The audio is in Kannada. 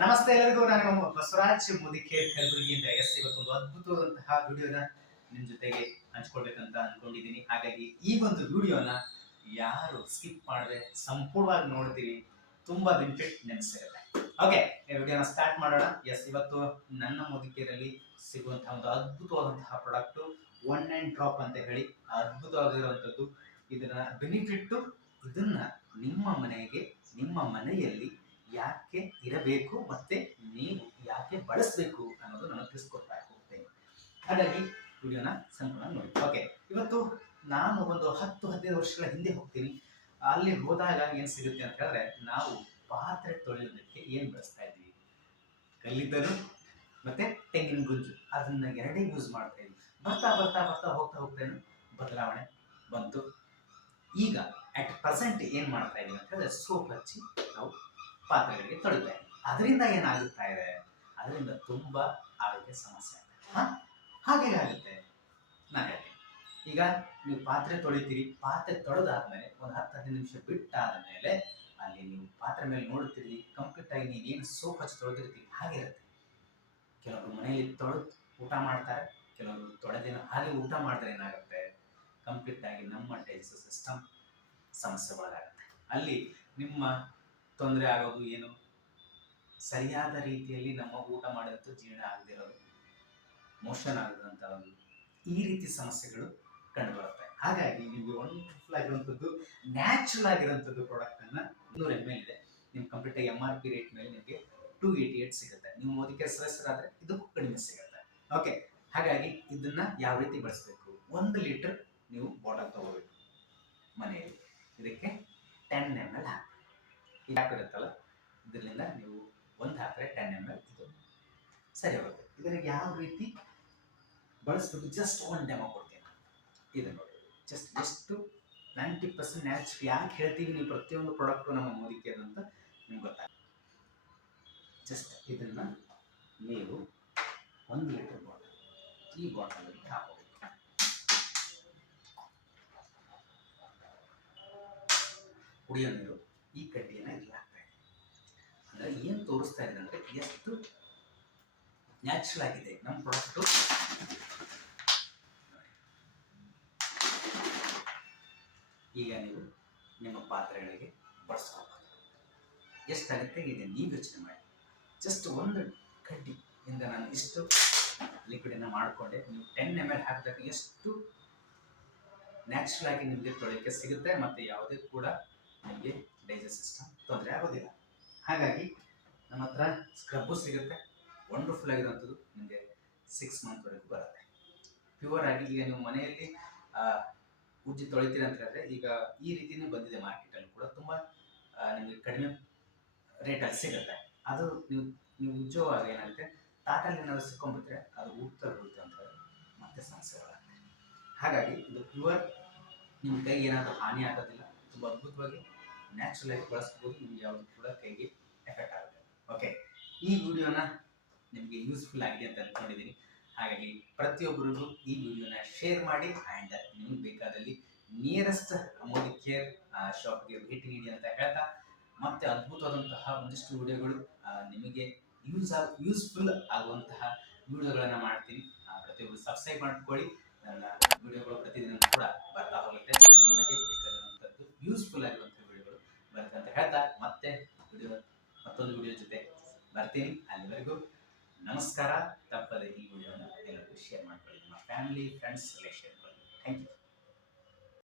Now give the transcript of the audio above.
ನಮಸ್ತೆ ಎಲ್ಲರಿಗೂ. ನಾನು ನಿಮ್ಮ ಬಸವರಾಜ್ ಮುದಿಕೇರ್ ಕಲಬುರಗಿಯಿಂದ. ಇವತ್ತೊಂದು ಅದ್ಭುತವಾದಂತಹ ವಿಡಿಯೋನ ನಿಮ್ ಜೊತೆಗೆ ಹಂಚ್ಕೊಳ್ಬೇಕಂತ ಅನ್ಕೊಂಡಿದ್ದೀನಿ. ಹಾಗಾಗಿ ಈ ಒಂದು ವಿಡಿಯೋನ ಯಾರು ಸ್ಕಿಪ್ ಮಾಡದೆ ಸಂಪೂರ್ಣವಾಗಿ ನೋಡ್ತೀರಿ, ತುಂಬಾ ಬೆನಿಫಿಟ್ ನಿಮ್ಗೆ ಸಿಗುತ್ತೆ. ಓಕೆ, ಈ ವಿಡಿಯೋನ ಸ್ಟಾರ್ಟ್ ಮಾಡೋಣ. ಇವತ್ತು ನನ್ನ ಮುದಿಕೇರಲ್ಲಿ ಸಿಗುವಂತಹ ಒಂದು ಅದ್ಭುತವಾದಂತಹ ಪ್ರಾಡಕ್ಟ್ 1 ಡ್ರಾಪ್ ಅಂತ ಹೇಳಿ ಅದ್ಭುತವಾಗಿರುವಂತದ್ದು. ಇದನ್ನ ಬೆನಿಫಿಟ್, ಇದನ್ನ ನಿಮ್ಮ ಮನೆಗೆ, ನಿಮ್ಮ ಮನೆಯಲ್ಲಿ ಯಾಕೆ ಇರಬೇಕು ಮತ್ತೆ ನೀವು ಯಾಕೆ ಬಳಸಬೇಕು ಅನ್ನೋದು ನಾನು ತಿಳಿಸ್ಕೊಡ್ತಾ ಹೋಗ್ತೇನೆ. ಹಾಗಾಗಿ ವಿಡಿಯೋನ ಸಂಪೂರ್ಣ ನೋಡಿ. ಓಕೆ, ಇವತ್ತು ನಾನು ಒಂದು 10-15 ವರ್ಷಗಳ ಹಿಂದೆ ಹೋಗ್ತೀನಿ. ಅಲ್ಲಿ ಹೋದಾಗ ಏನ್ ಸಿಗುತ್ತೆ ಅಂತ ಹೇಳಿದ್ರೆ, ನಾವು ಪಾತ್ರೆ ತೊಳೆಯೋದಕ್ಕೆ ಏನ್ ಬಳಸ್ತಾ ಇದ್ವಿ, ಕಲ್ಲಿದ್ದಲು ಮತ್ತೆ ತೆಂಗಿನ ಗುಜ್ಜು, ಅದನ್ನ ಎರಡೇ ಯೂಸ್ ಮಾಡ್ತಾ ಇದ್ವಿ. ಬರ್ತಾ ಬರ್ತಾ ಬರ್ತಾ ಹೋಗ್ತಾ ಹೋಗ್ತೇನೆ ಬದಲಾವಣೆ ಬಂತು. ಈಗ ಅಟ್ ಪ್ರೆಸೆಂಟ್ ಏನ್ ಮಾಡ್ತಾ ಇದೀವಿ ಅಂತ ಹೇಳಿದ್ರೆ, ಸೋಪ್ ಹಚ್ಚಿ ನಾವು ಪಾತ್ರೆಗಳಿಗೆ ತೊಳಿತಾ ಇದ್ದೀವಿ. ಅದರಿಂದ ಏನಾಗುತ್ತಾ ಇದೆ, ಅದರಿಂದ ತುಂಬಾ ಆರೋಗ್ಯ ಸಮಸ್ಯೆ ಆಗುತ್ತೆ. ಹಾಗೆ ಆಗುತ್ತೆ. ನಾನು ಹೇಳ್ತೀನಿ, ಈಗ ನೀವು ಪಾತ್ರೆ ತೊಳಿತೀರಿ, ಪಾತ್ರೆ ತೊಳೆದಾದ್ಮೇಲೆ ಒಂದು 10-15 ನಿಮಿಷ ಬಿಟ್ಟಾದ ಮೇಲೆ ಅಲ್ಲಿ ನೀವು ಪಾತ್ರೆ ಮೇಲೆ ನೋಡ್ತೀರಿ, ಕಂಪ್ಲೀಟ್ ಆಗಿ ನೀವೇನು ಸೋಪ್ ಹಚ್ಚಿ ತೊಳೆದಿರ್ತೀವಿ ಹಾಗಿರುತ್ತೆ. ಕೆಲವರು ಮನೆಯಲ್ಲಿ ತೊಳೆದು ಊಟ ಮಾಡ್ತಾರೆ, ಕೆಲವರು ತೊಳೆದಿನ ಹಾಗೆ ಊಟ ಮಾಡಿದ್ರೆ ಏನಾಗುತ್ತೆ, ಕಂಪ್ಲೀಟ್ ಆಗಿ ನಮ್ಮ ಡೈಜೆಸ್ಟಿವ್ ಸಿಸ್ಟಮ್ ಸಮಸ್ಯೆ ಒಳಗಾಗುತ್ತೆ. ಅಲ್ಲಿ ನಿಮ್ಮ ತೊಂದರೆ ಆಗೋದು ಏನು, ಸರಿಯಾದ ರೀತಿಯಲ್ಲಿ ನಮ್ಮ ಊಟ ಮಾಡೋದು ಜೀರ್ಣ ಆಗದಿರೋದು, ಮೋಷನ್ ಆಗೋದಂತ ಒಂದು ಈ ರೀತಿ ಸಮಸ್ಯೆಗಳು ಕಂಡು ಬರುತ್ತೆ. ಹಾಗಾಗಿ ನಿಮಗೆ ವಂಡರ್ಫುಲ್ ಆಗಿರುವಂಥದ್ದು, ನ್ಯಾಚುರಲ್ ಆಗಿರುವಂಥದ್ದು ಪ್ರಾಡಕ್ಟ್ ಅನ್ನ 200 ml ಇದೆ. ನಿಮ್ ಕಂಪ್ಲೀಟ್ MRP ರೇಟ್ ಮೇಲೆ ನಿಮಗೆ 288 ಸಿಗುತ್ತೆ. ನೀವು ಮೋದಿಕೆ ಸದಸ್ಯರಾದ್ರೆ ಇದಕ್ಕೂ ಕಡಿಮೆ ಸಿಗುತ್ತೆ. ಓಕೆ, ಹಾಗಾಗಿ ಇದನ್ನ ಯಾವ ರೀತಿ ಬಳಸಬೇಕು, 1 ಲೀಟರ್ ನೀವು ಬಾಟಲ್ ತಗೋಬೇಕು ಮನೆಯಲ್ಲಿ. ಇದಕ್ಕೆ 10 ml ಹಾಕಿ, ಇರುತ್ತಲ್ಲ, ಇದರಿಂದ ನೀವು ಒಂದು ಹಾಕಿದ್ರೆ 10 ml ಇದು ಸರಿ ಹೋಗುತ್ತೆ. ಇದನ್ನು ಯಾವ ರೀತಿ ಬಳಸ್ಬೇಕು, ಜಸ್ಟ್ ಒಂದು ಡೆಮೋ ಕೊಡ್ತೀನಿ. ಇದು ನೋಡಿ, ಜಸ್ಟ್ ಎಷ್ಟು 90% ನ್ಯಾಚುರಲ್. ಯಾಕೆ ಹೇಳ್ತೀವಿ, ನೀವು ಪ್ರತಿಯೊಂದು ಪ್ರಾಡಕ್ಟು ನಮ್ಮ ಮೋದಿಕೆ ಅಂತ ನಿಮ್ಗೆ ಗೊತ್ತಾಗುತ್ತೆ. ಜಸ್ಟ್ ಇದನ್ನ ನೀವು 1 ಲೀಟರ್ ಬಾಟಲ್, ಈ ಬಾಟಲಲ್ಲಿ ಹಾಕಬೇಕು. ಕುಡಿಯೋ ನೀರು ಈ ಕಡ್ಡಿಯನ್ನು ಇಲ್ಲಿ ಹಾಕ್ತಾ ಇದೆ. ಅಂದರೆ ಏನು ತೋರಿಸ್ತಾ ಇದೆ ಅಂದರೆ, ಎಷ್ಟು ನ್ಯಾಚುರಲ್ ಆಗಿದೆ ನಮ್ಮ ಪ್ರಾಡಕ್ಟು. ಈಗ ನೀವು ನಿಮ್ಮ ಪಾತ್ರೆಗಳಿಗೆ ಬಳಸ್ಕೋಬಹುದು. ಎಷ್ಟಾಗುತ್ತೆ ಇದೆ ನೀವು ಯೋಚನೆ ಮಾಡಿ. ಜಸ್ಟ್ ಒಂದು ಕಡ್ಡಿಯಿಂದ ನಾನು ಇಷ್ಟು ಲಿಕ್ವಿಡನ್ನು ಮಾಡಿಕೊಂಡೆ. ನೀವು 10 ml ಹಾಕಿದಾಗ ಎಷ್ಟು ನ್ಯಾಚುರಲ್ ಆಗಿ ನಿಮಗೆ ತೊಳೆಯೋಕ್ಕೆ ಸಿಗುತ್ತೆ, ಮತ್ತು ಯಾವುದೇ ಕೂಡ ನಿಮಗೆ ಡೈಜೆಸ್ಟ್ ಸಿಸ್ಟಮ್ ತೊಂದರೆ ಆಗೋದಿಲ್ಲ. ಹಾಗಾಗಿ ನಮ್ಮ ಹತ್ರ ಸ್ಕ್ರಬ್ಬು ಸಿಗುತ್ತೆ, ವಂಡರ್ಫುಲ್ ಆಗಿರೋಂಥದ್ದು. ನಿಮಗೆ 6 ಮಂತ್ವರೆಗೂ ಬರುತ್ತೆ ಪ್ಯೂರ್ ಆಗಿ. ಈಗ ನೀವು ಮನೆಯಲ್ಲಿ ಉಜ್ಜಿ ತೊಳಿತೀರ ಅಂತ ಹೇಳಿದ್ರೆ, ಈಗ ಈ ರೀತಿಯೂ ಬಂದಿದೆ ಮಾರ್ಕೆಟಲ್ಲಿ ಕೂಡ, ತುಂಬ ನಿಮಗೆ ಕಡಿಮೆ ರೇಟಲ್ಲಿ ಸಿಗುತ್ತೆ. ಅದು ನೀವು ಉಜ್ಜುವಾಗ ಏನಾಗುತ್ತೆ, ತಾಟಲ್ಲಿ ಏನಾದರೂ ಸಿಕ್ಕೊಂಡ್ಬಿಟ್ರೆ ಅದು ಉತ್ತರ ಬೀಳುತ್ತೆ ಅಂತ ಮತ್ತೆ ಸಮಸ್ಯೆ ಬರುತ್ತೆ. ಹಾಗಾಗಿ ಇದು ಪ್ಯೂರ್, ನಿಮ್ಮ ಕೈಗೆ ಏನಾದರೂ ಹಾನಿ ಆಗೋದಿಲ್ಲ. ತುಂಬ ಅದ್ಭುತವಾಗಿ ನ್ಯಾಚುರಲ್ ಆಗಿ ಬಳಸ್ಬೋದು. ನಿಮ್ಗೆ ಯಾವುದು ಕೂಡ ಕೈಗೆ ಎಫೆಕ್ಟ್ ಆಗುತ್ತೆ. ಓಕೆ, ಈ ವಿಡಿಯೋನ ನಿಮಗೆ ಯೂಸ್ಫುಲ್ ಆಗಿದೆ ಅಂತ ಅಂದ್ಕೊಂಡಿದ್ದೀನಿ. ಹಾಗಾಗಿ ಪ್ರತಿಯೊಬ್ಬರಿಗೂ ಈ ವಿಡಿಯೋನ ಶೇರ್ ಮಾಡಿ, ಆ್ಯಂಡ್ ನಿಮಗೆ ಬೇಕಾದಲ್ಲಿ ನಿಯರೆಸ್ಟ್ ಮೋದಿಕೇರ್ ಶಾಪ್ಗೆ ಭೇಟಿ ನೀಡಿ ಅಂತ ಹೇಳ್ತಾ, ಮತ್ತೆ ಅದ್ಭುತವಾದಂತಹ ಒಂದಿಷ್ಟು ವಿಡಿಯೋಗಳು ನಿಮಗೆ ಯೂಸ್ಫುಲ್ ಆಗುವಂತಹ ವಿಡಿಯೋಗಳನ್ನು ಮಾಡ್ತೀನಿ. ಪ್ರತಿಯೊಬ್ಬರು ಸಬ್ಸ್ಕ್ರೈಬ್ ಮಾಡ್ಕೊಳ್ಳಿ. ನನ್ನ ವಿಡಿಯೋಗಳು ಪ್ರತಿದಿನ ಕೂಡ ಬರ್ತಾ ಹೋಗುತ್ತೆ. ನಿಮಗೆ ಬೇಕಾಗಿರುವಂಥದ್ದು ಯೂಸ್ಫುಲ್ ಆಗಿರುವಂಥ ವಿಡಿಯೋಗಳು ಬರುತ್ತೆ ಅಂತ ಹೇಳ್ತಾ, ಮತ್ತೆ ಮತ್ತೊಂದು ವಿಡಿಯೋ ಜೊತೆ ಬರ್ತೀನಿ. ಅಲ್ಲಿವರೆಗೂ ನಮಸ್ಕಾರ. ತಪ್ಪದೆ ಈ ವಿಡಿಯೋನ ಎಲ್ಲರಿಗೂ ಶೇರ್ ಮಾಡ್ಕೊಳ್ಳಿ, ನಿಮ್ಮ ಫ್ಯಾಮಿಲಿ, ಫ್ರೆಂಡ್ಸ್, ರಿಲೇಷನ್ಗಳು. Thank you.